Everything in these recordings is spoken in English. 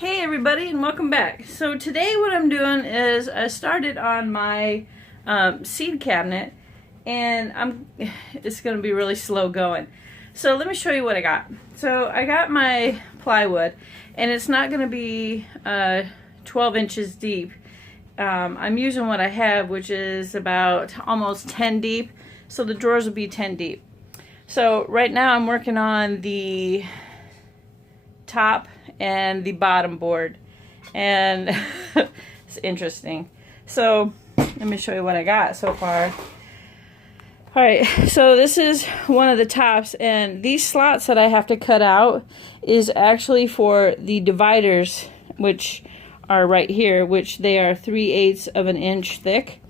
Hey everybody, and welcome back. So today what I'm doing is I started on my seed cabinet, and it's going to be really slow going. So let me show you what I got. So I got my plywood, and it's not going to be 12 inches deep. I'm using what I have, which is about almost 10 deep, so the drawers will be 10 deep. So right now I'm working on the top and the bottom board, and it's interesting. So let me show you what I got so far. Alright, so this is one of the tops, and these slots that I have to cut out is actually for the dividers, which are right here, which they are 3/8 of an inch thick.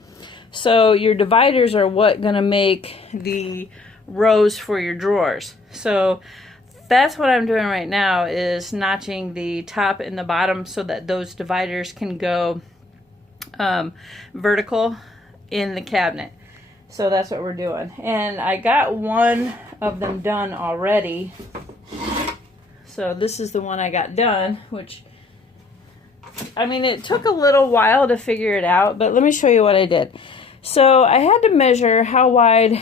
So your dividers are what gonna make the rows for your drawers. So that's what I'm doing right now, is notching the top and the bottom so that those dividers can go vertical in the cabinet. So that's what we're doing. And I got one of them done already. So this is the one I got done, which, I mean, it took a little while to figure it out, but let me show you what I did. So I had to measure how wide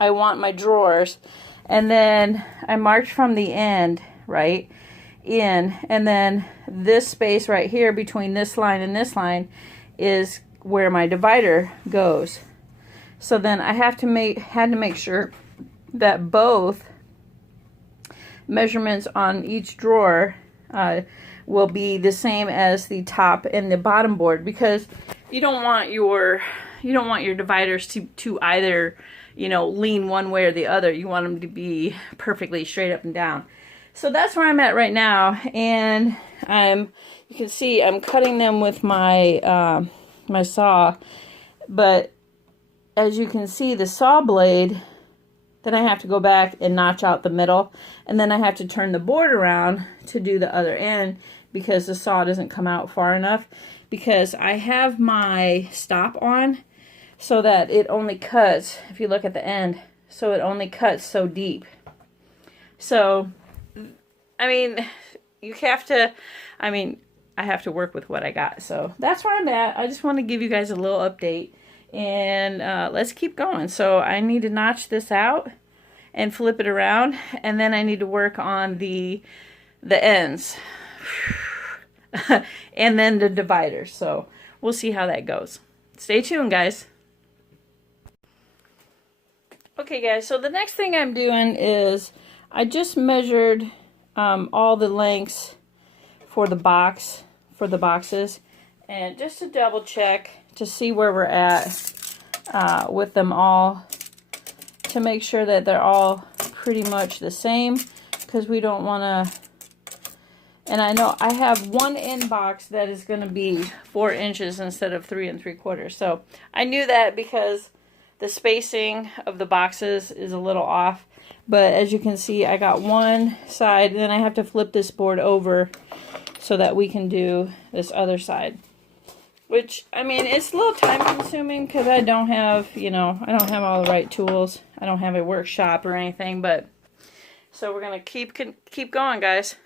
I want my drawers, and then I marked from the end right in, and then this space right here between this line and this line is where my divider goes. So then I had to make sure that both measurements on each drawer will be the same as the top and the bottom board, because you don't want your dividers to either, you know, lean one way or the other. You want them to be perfectly straight up and down. So that's where I'm at right now, and you can see I'm cutting them with my my saw, but as you can see, the saw blade, then I have to go back and notch out the middle, and then I have to turn the board around to do the other end because the saw doesn't come out far enough, because I have my stop on so that it only cuts, if you look at the end, so it only cuts so deep. So, I mean, you have to, I mean, I have to work with what I got. So that's where I'm at. I just want to give you guys a little update, and let's keep going. So I need to notch this out and flip it around, and then I need to work on the ends and then the dividers. So we'll see how that goes. Stay tuned, guys. Okay guys, so the next thing I'm doing is I just measured all the lengths for the boxes, and just to double check to see where we're at with them all, to make sure that they're all pretty much the same, because we don't want to. And I know I have one end box that is going to be 4 inches instead of 3 3/4. So I knew that because the spacing of the boxes is a little off. But as you can see, I got one side, and then I have to flip this board over so that we can do this other side. Which, I mean, it's a little time consuming because I don't have, you know, I don't have all the right tools. I don't have a workshop or anything, but so we're going to keep going, guys.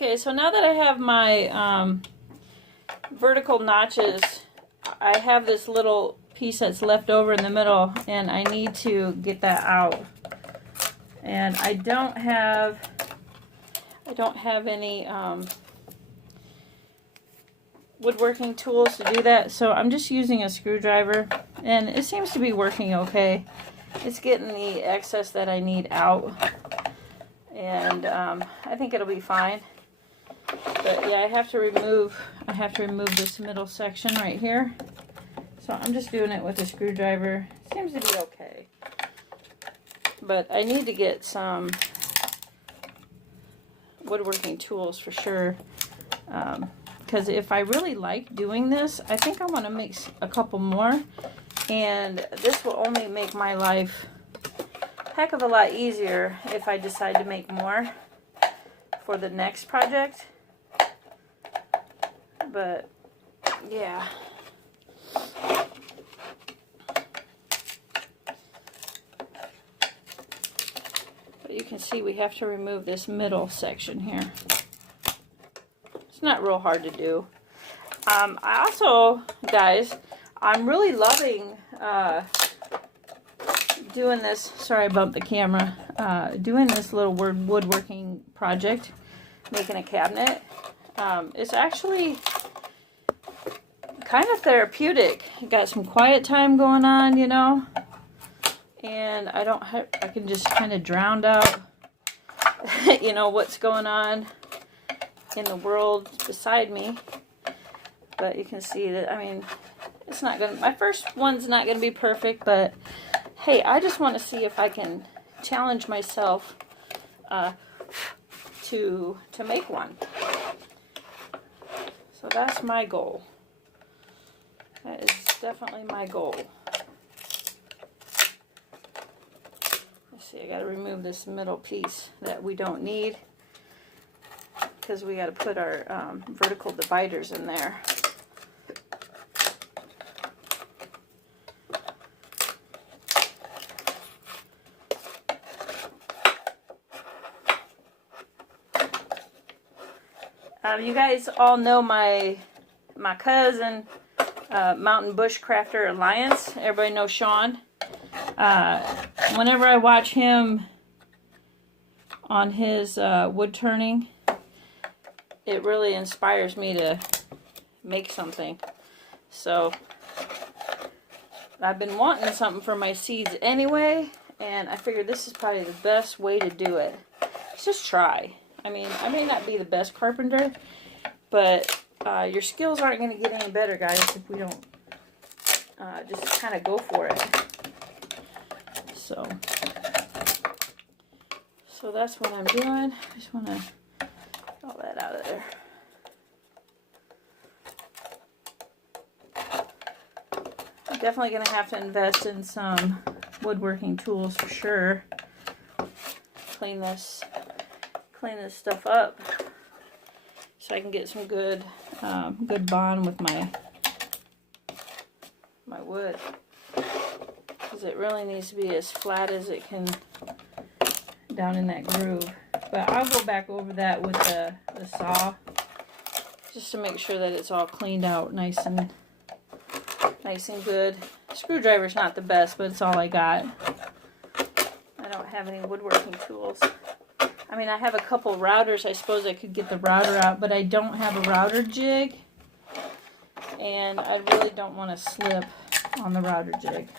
Okay, so now that I have my vertical notches, I have this little piece that's left over in the middle, and I need to get that out. And I don't have any woodworking tools to do that, so I'm just using a screwdriver, and it seems to be working okay. It's getting the excess that I need out, and I think it'll be fine. But yeah, I have to remove this middle section right here. So I'm just doing it with a screwdriver. Seems to be okay. But I need to get some woodworking tools for sure. Because if I really like doing this, I think I want to make a couple more. And this will only make my life a heck of a lot easier if I decide to make more for the next project. But yeah. But you can see we have to remove this middle section here. It's not real hard to do. I also, guys, I'm really loving doing this. Sorry, I bumped the camera. Doing this little woodworking project, making a cabinet. It's actually kind of therapeutic. You got some quiet time going on, you know, and I can just kind of drown out, you know, what's going on in the world beside me. But you can see that, I mean, it's not gonna, my first one's not gonna be perfect, but hey, I just want to see if I can challenge myself to make one. So that's my goal. That is definitely my goal. Let's see, I got to remove this middle piece that we don't need, because we got to put our vertical dividers in there. You guys all know my cousin, Mountain Bushcrafter Alliance. Everybody knows Sean. Whenever I watch him on his wood turning, it really inspires me to make something. So I've been wanting something for my seeds anyway, and I figured this is probably the best way to do it. Let's just try. I mean, I may not be the best carpenter, but your skills aren't going to get any better, guys, if we don't just kind of go for it. So that's what I'm doing. I just want to get all that out of there. I'm definitely going to have to invest in some woodworking tools for sure. Clean this stuff up so I can get some good bond with my wood, because it really needs to be as flat as it can down in that groove. But I'll go back over that with the saw just to make sure that it's all cleaned out nice and good. Screwdriver's not the best, but it's all I got. I don't have any woodworking tools. I mean, I have a couple routers. I suppose I could get the router out, but I don't have a router jig, and I really don't want to slip on the router jig.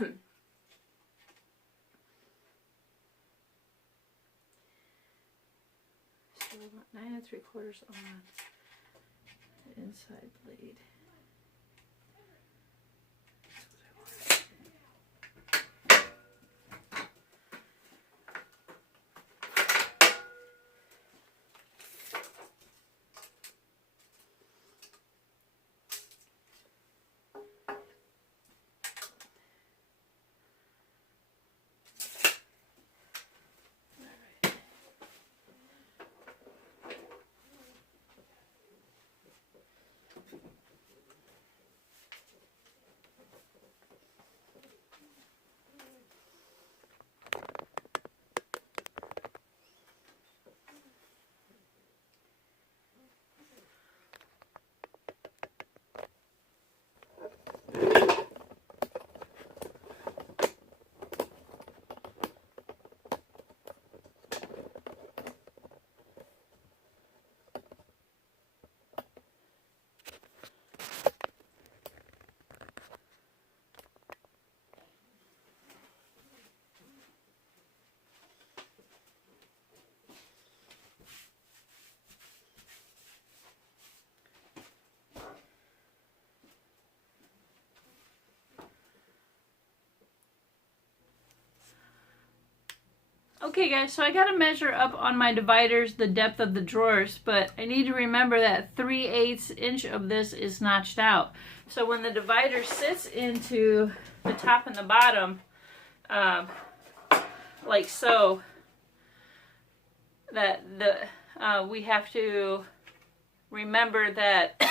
about 9 3/4 on the inside blade. Okay guys, so I gotta measure up on my dividers the depth of the drawers, but I need to remember that 3/8 inch of this is notched out. So when the divider sits into the top and the bottom, like so, that we have to remember that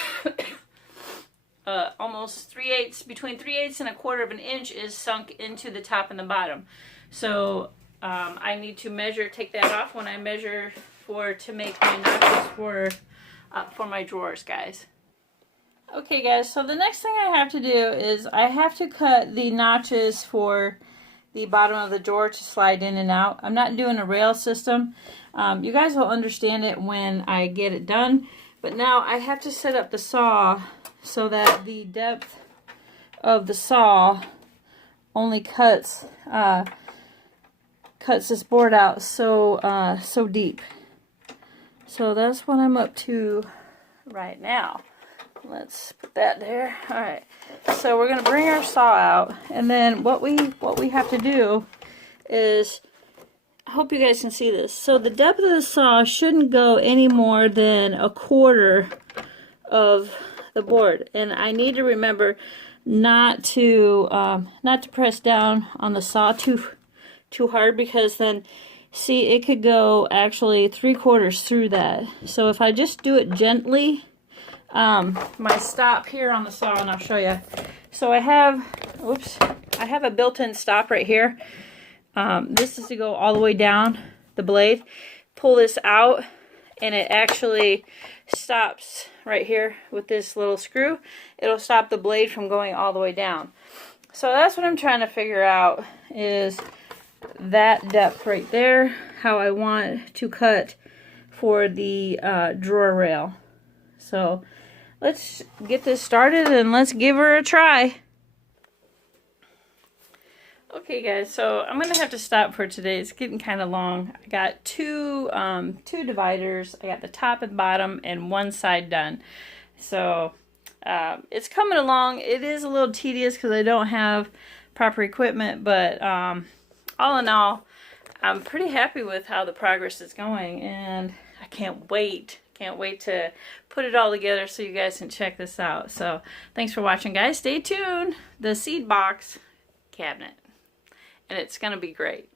almost 3/8, between 3/8 and 1/4 of an inch is sunk into the top and the bottom. So I need to measure, take that off when I measure to make my notches for my drawers, guys. Okay guys, so the next thing I have to do is I have to cut the notches for the bottom of the drawer to slide in and out. I'm not doing a rail system. You guys will understand it when I get it done. But now I have to set up the saw so that the depth of the saw only cuts this board out so deep. So that's what I'm up to right now. Let's put that there. All right. So we're gonna bring our saw out, and then what we have to do is, I hope you guys can see this. So the depth of the saw shouldn't go any more than 1/4 of the board, and I need to remember not to press down on the saw too hard, because then, see, it could go actually 3/4 through that. So if I just do it gently, my stop here on the saw, and I'll show you. So I have a built-in stop right here. This is to go all the way down the blade. Pull this out, and it actually stops right here with this little screw. It'll stop the blade from going all the way down. So that's what I'm trying to figure out, is that depth right there, how I want to cut for the drawer rail. So let's get this started and let's give her a try. Okay guys, so I'm gonna have to stop for today. It's getting kind of long. I got two dividers. I got the top and bottom and one side done. So it's coming along. It is a little tedious because I don't have proper equipment, but all in all, I'm pretty happy with how the progress is going, and I can't wait to put it all together so you guys can check this out. So thanks for watching, guys. Stay tuned. The seed box cabinet, and it's gonna be great.